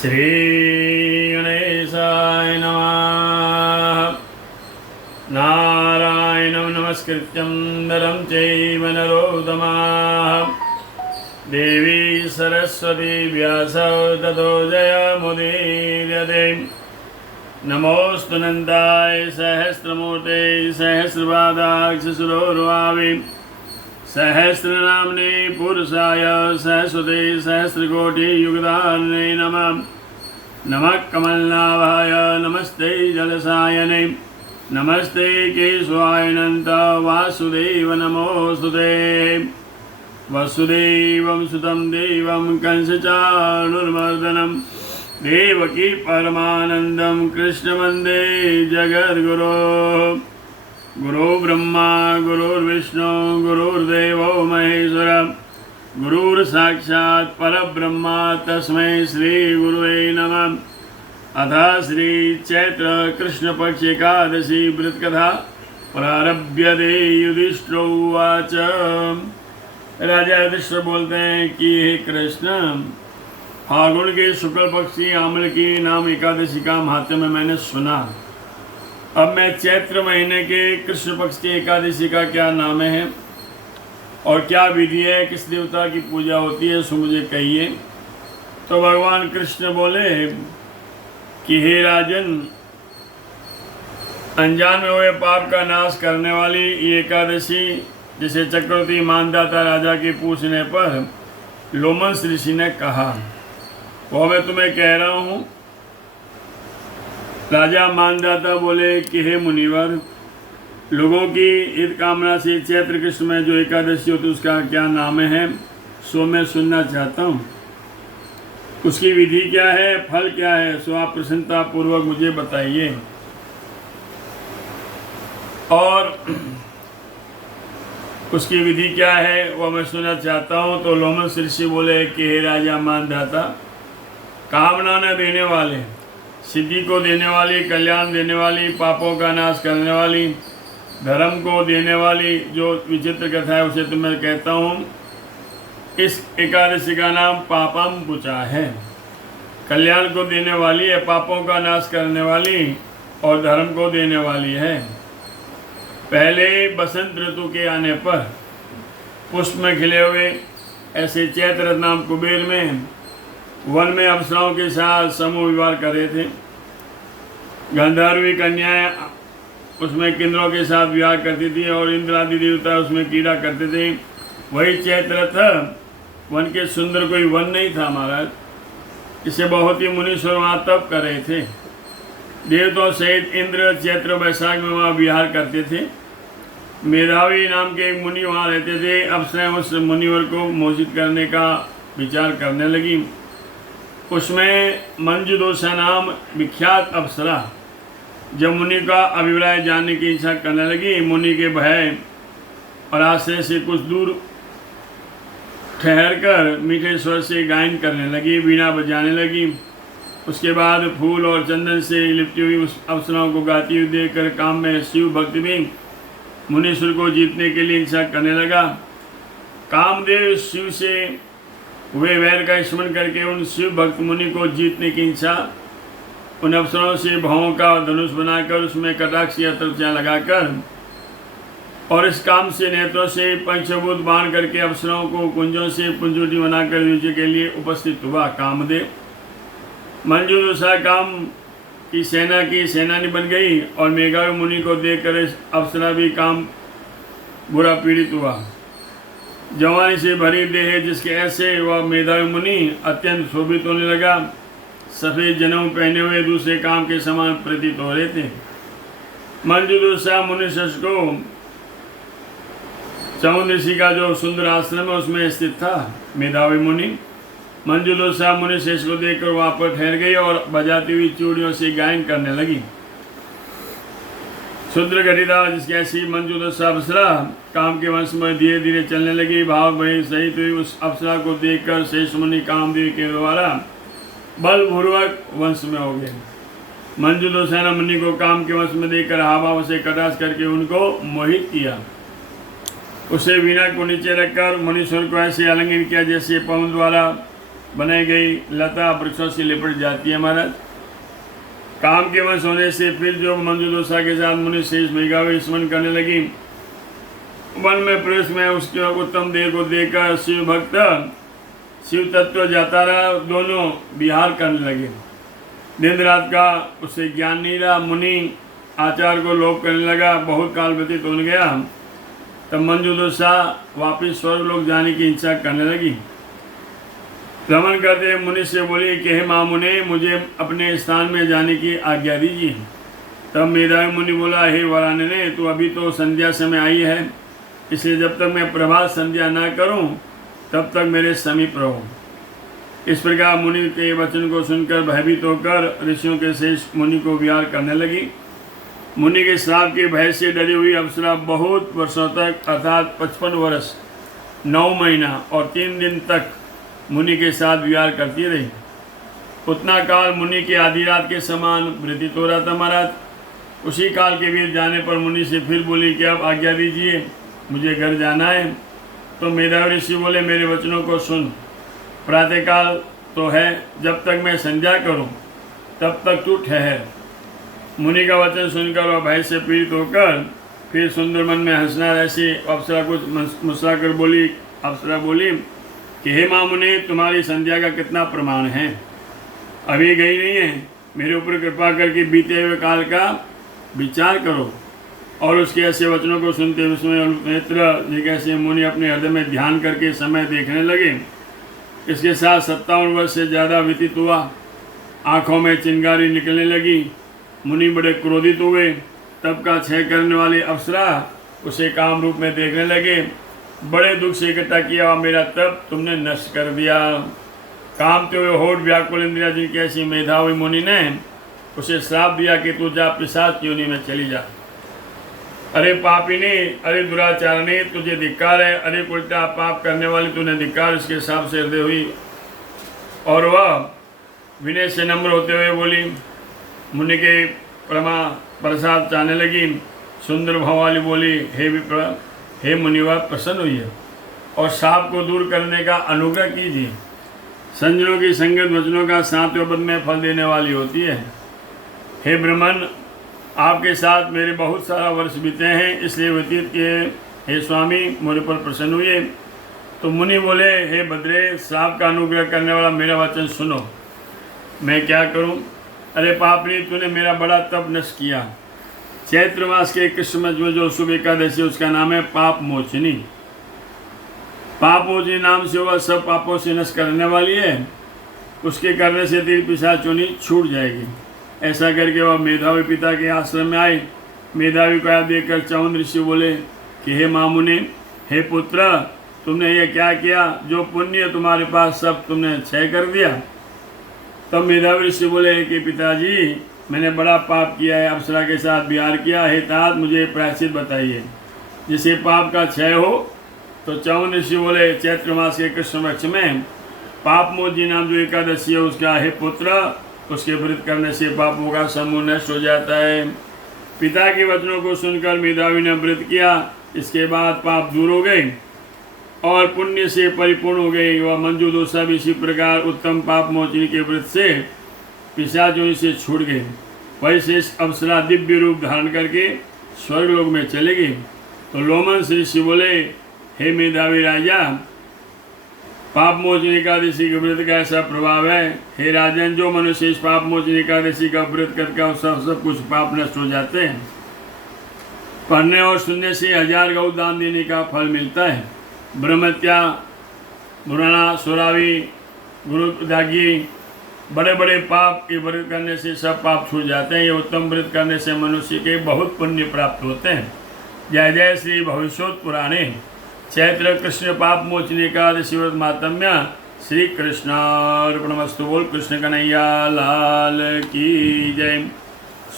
श्रीगणेशाय नमः। नारायणं नमस्कृत्यं नरं चैव नरोत्तमं देवी सरस्वती व्यासं ततो जयमुदीरये। नमोऽस्तु नन्दाय सहस्रमूर्ते सहस्रपादाक्षसुरोर्वावे सहस्रनाम्ने पुरुषाय सहस्रते सहस्रकोटियुगधारिणे नमः। नमः कमलनाभाय नमस्ते जलसायने नमस्ते केशवाय अनंत वासुदेव नमोस्तुते। वसुदेवं सुतं देवं कंसचाणूरमर्दनं देवकी परमानन्दं कृष्णवन्दे जगद्गुरो। गुरु ब्रह्मा गुरुर्विष्णु गुरुर्देवो महेश्वर गुरुर्साक्षात् परब्रह्मा तस्मै श्री गुरुवे नमः। अथ श्री चैत्र कृष्ण पक्ष एकादशी व्रतकथा प्रारभ्यते। युधिष्ठिरो उवाच। राजा युधिष्ठिर बोलते हैं कि हे कृष्ण, फाल्गुन के शुक्ल पक्षी आम्ल की नाम एकादशी का महात्म्य में मैंने सुना। अब मैं चैत्र महीने के कृष्ण पक्ष की एकादशी का क्या नाम है और क्या विधि है, किस देवता की पूजा होती है, सो मुझे कहिए। तो भगवान कृष्ण बोले कि हे राजन, अनजान में हुए पाप का नाश करने वाली ये एकादशी, जिसे चक्रवर्ती मानदाता राजा के पूछने पर लोमस ऋषि ने कहा, वो मैं तुम्हें कह रहा हूँ। राजा मानदाता बोले कि हे मुनिवर, लोगों की हित कामना से चैत्र कृष्ण में जो एकादशी होती है उसका क्या नाम है, सो मैं सुनना चाहता हूँ। उसकी विधि क्या है, फल क्या है, सो आप प्रसन्नता पूर्वक मुझे बताइए। और उसकी विधि क्या है वह मैं सुनना चाहता हूँ। तो लोमस ऋषि बोले कि हे राजा मानदाता, कामना न देने वाले, सिद्धि को देने वाली, कल्याण देने वाली, पापों का नाश करने वाली, धर्म को देने वाली जो विचित्र कथा है उसे तो मैं कहता हूँ। इस एकादशी का नाम पापम पुचा है। कल्याण को देने वाली है, पापों का नाश करने वाली और धर्म को देने वाली है। पहले बसंत ऋतु के आने पर पुष्प में खिले हुए ऐसे चैत्र नाम कुबेर में वन में अप्सराओं के साथ समूह विवाह कर रहे थे। गंधर्वी कन्याएं उसमें किन्नरों के साथ विवाह करती थी और इंद्र आदि देवता उसमें क्रीड़ा करते थे। वही चैत्र था। वन के सुंदर कोई वन नहीं था महाराज। इसे बहुत ही मुनीश्वर वहाँ तप कर रहे थे। देवताओं सहित इंद्र चैत्र वैशाख में वहाँ विहार करते थे। मेधावी नाम के एक मुनि वहाँ रहते थे। अप्सराएं उस मुनिवर को मोहित करने का विचार करने लगी। उसमें मंजुदोषा नाम विख्यात अप्सरा जब मुनि का अभिप्राय जानने की इच्छा करने लगी, मुनि के भय और आश्रय से कुछ दूर ठहरकर मीठे स्वर से गायन करने लगी, वीणा बजाने लगी। उसके बाद फूल और चंदन से लिपटी हुई उस अप्सराओं को गाती हुई देखकर काम में शिव भक्त भी मुनीश्वर को जीतने के लिए इच्छा करने लगा। कामदेव शिव से वे वैर का स्मरण करके उन शिव भक्त मुनि को जीतने की इच्छा उन अप्सराओं से भावों का धनुष बनाकर उसमें कटाक्ष या तर्चा लगाकर और इस काम से नेत्रों से पंचभूत बाण करके अप्सराओं को कुंजों से पुंजुटी बनाकर युद्ध के लिए उपस्थित हुआ। कामदेव मंजूदोषा काम की सेना की सेनानी बन गई और मेघावी मुनि को देखकर इस अप्सरा भी काम बुरा पीड़ित हुआ। जवानी से भरी देह जिसके ऐसे वह मेधावी मुनि अत्यंत शोभित होने लगा। सफ़ेद जनेऊ पहने हुए दूसरे काम के समान प्रतीत हो रहे थे। मंजूदोषा मुनि को चामुंड ऋषि का जो सुंदर आश्रम है उसमें स्थित था। मेधावी मुनि मंजूदोषा मुनि शेष को देखकर वहाँ पर ठहर गई और बजाती हुई चूड़ियों से गायन करने लगी। शूद्र घटिता जिसकी ऐसी मंजूदोषा अप्सरा काम के वंश में धीरे धीरे चलने लगी। भाव भय सहित हुई उस अप्सरा को देखकर शेष मुनि कामदेव के द्वारा बलपूर्वक वंश में हो गए। मंजूदोषा मुनि को काम के वंश में देखकर हाव से कटाक्ष करके उनको मोहित किया। उसे वीणा को नीचे रखकर मुनीश्वर को ऐसे आलिंगन किया जैसे पवन द्वारा बनाई गई लता वृक्षों से लिपट जाती है महाराज। काम के वश होने से फिर जो मंजुदोषा के साथ मुनि शेष मेघावी स्मरण करने लगी, वन में प्रवेश में उसके उत्तम देह को देखकर शिव भक्त शिव तत्व जाता रहा, दोनों विहार करने लगे। दिन रात का उससे ज्ञान नहीं रहा। मुनि आचार को लोप करने लगा। बहुत काल व्यतीत हो गया, तब मंजुदोषा वापिस स्वर्ग लोक जाने की इच्छा करने लगी। भ्रमण करते मुनि से बोली कि हे महामुने, मुझे अपने स्थान में जाने की आज्ञा दीजिए। तब मेधावी मुनि बोला, हे वरानने, तू अभी तो संध्या समय आई है, इसलिए जब तक मैं प्रभात संध्या न करूं तब तक मेरे समीप रहो। इस प्रकार मुनि के वचन को सुनकर भयभीत होकर ऋषियों के शेष मुनि को विहार करने लगी। मुनि के श्राप के भय से डरी हुई अप्सरा बहुत वर्षों तक अर्थात 55 वर्ष 9 महीना और 3 दिन तक मुनि के साथ विहार करती रही। उतना काल मुनि के आधी रात के समान व्यतीत हो रहा था महाराज। उसी काल के बीत जाने पर मुनि से फिर बोली कि अब आज्ञा दीजिए, मुझे घर जाना है। तो मेधावी ऋषि बोले, मेरे वचनों को सुन। प्रातःकाल तो है, जब तक मैं संध्या करूं तब तक तू ठहर। मुनि का वचन सुनकर वह भय से पीड़ित होकर फिर सुंदर मन में हंसना ऐसी अप्सरा कुछ मुस्कुराकर बोली। अप्सरा बोली कि हे महामुने, तुम्हारी संध्या का कितना प्रमाण है? अभी गई नहीं है। मेरे ऊपर कृपा करके बीते हुए काल का विचार करो। और उसके ऐसे वचनों को सुनते उसमें नेत्र कैसे मुनि अपने हृदय में ध्यान करके समय देखने लगे। इसके साथ 57 वर्ष से ज़्यादा व्यतीत हुआ। आँखों में चिंगारी निकलने लगी। मुनि बड़े क्रोधित हुए। तब का क्षय करने वाली अप्सरा उसे काम रूप में देखने लगे। बड़े दुख से इकट्ठा किया, मेरा तप तुमने नष्ट कर दिया। कामते हुए होठ व्याकुल इंद्रिया जिनकी ऐसी मेधावी मुनि ने उसे श्राप दिया कि तू जा पिशाच योनि में चली जा। अरे पापिनी, अरे दुराचारणी, तुझे धिक्कार है। अरे उल्टा पाप करने वाली, तूने धिक्कार। इसके हिसाब से हृदय हुई और वह विनय से नम्र होते हुए बोली। मुनि के प्रसाद चाहने लगी। सुंदर भाव वाली बोली, हे विप्र, हे मुनिवर, प्रसन्न हुई है और शाप को दूर करने का अनुग्रह कीजिए। संजनों की संगत वचनों का 7वें पद में फल देने वाली होती है। हे ब्रह्मन, आपके साथ मेरे बहुत सारा वर्ष बीते हैं, इसलिए व्यतीत किए। हे स्वामी, मुझ पर प्रसन्न हुए। तो मुनि बोले, हे भद्रे, श्राप का अनुग्रह करने वाला, मेरा वचन सुनो। मैं क्या करूं? अरे पापनी, तूने मेरा बड़ा तप नष्ट किया। चैत्र मास के कृष्ण में जो शुभ एकादशी उसका नाम है पाप मोचनी। पाप मोचनी नाम से वह सब पापों से नष्ट करने वाली है। उसके करने से तेरी पिशाचोनी छूट जाएगी। ऐसा करके वह मेधावी पिता के आश्रम में आए। मेधावी को आया देखकर चौंद ऋषि बोले कि हे मामुनि, हे पुत्र, तुमने ये क्या किया? जो पुण्य तुम्हारे पास सब तुमने क्षय कर दिया। तब मेधावी ऋषि बोले कि पिताजी, मैंने बड़ा पाप किया है, अप्सरा के साथ विहार किया है। तात मुझे प्रायश्चित बताइए जिससे पाप का क्षय हो। तो चौवन ऋषि बोले, चैत्र मास के कृष्ण पक्ष में पाप मोचनी नाम जो एकादशी है उसका, हे पुत्र, उसके व्रत करने से पापों का समूह नष्ट हो जाता है। पिता के वचनों को सुनकर मेधावी ने व्रत किया। इसके बाद पाप दूर हो गए और पुण्य से परिपूर्ण हो गई। वह मंजुदोषा भी इसी प्रकार उत्तम पाप मोचनी के व्रत से पिशाचों से छूट गए। वही शेष अप्सरा दिव्य रूप धारण करके स्वर्ग लोक में चले गए। तो लोमन ऋषि बोले, हे मेधावी राजा, पाप मोचनी एकादशी के व्रत का ऐसा प्रभाव है। हे राजन, जो मनुष्य इस पाप मोचनी एकादशी का व्रत करके सब कुछ पाप नष्ट हो जाते हैं। पढ़ने और सुनने से 1000 गौ दान देने का फल मिलता है। ब्रह्मत्या, बुराना, सुरावी, गुरु त्यागी, बड़े बड़े पाप के व्रत करने से सब पाप छूट जाते हैं। ये उत्तम व्रत करने से मनुष्य के बहुत पुण्य प्राप्त होते हैं। जय जय श्री भविष्योत पुराणे चैत्र कृष्ण पाप मोचनी एकादशी व्रत मातम्य। श्री कृष्णार्पणमस्तु। बोल कृष्ण कन्हैया लाल की जय।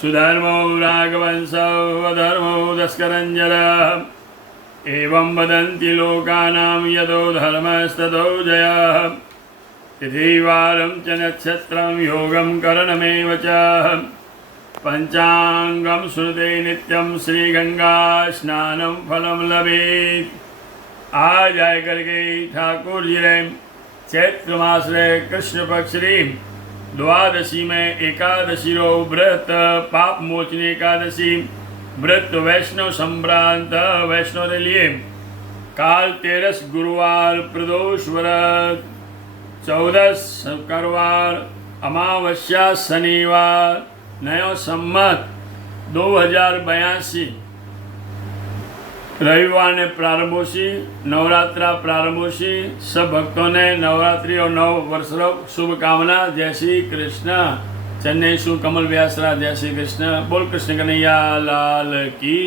सुधर्मो राघवंशो अधर्मो दस्करंजर एवं वदन्ति लोकानां यतो धर्मस्ततो जयः। तिथिवारं च नक्षत्रं योगं करणमेव च पंचांगं श्रुते नित्यं श्रीगंगा स्नानं फलं लभेत्। आज आए करके ठाकुर जी ने चैत्र मास रे कृष्ण पक्ष री द्वादशी में एकादशी रो व्रत पाप मोचनी एकादशी व्रत वैष्णव संभ्रांत वैष्णव के लिए काल 13 गुरुवार प्रदोष व्रत 14 शुक्रवार अमावस्या शनिवार नयो संमत 2082 रविवार ने प्रारंभ होशी नवरात्रा प्रारंभ होशी सब भक्तों ने नवरात्रि और नव वर्ष शुभकामना। जय श्री कृष्ण। चेन्नई सु कमल व्यासरा जय श्री कृष्ण। बोल कृष्ण कन्हैया लाल की।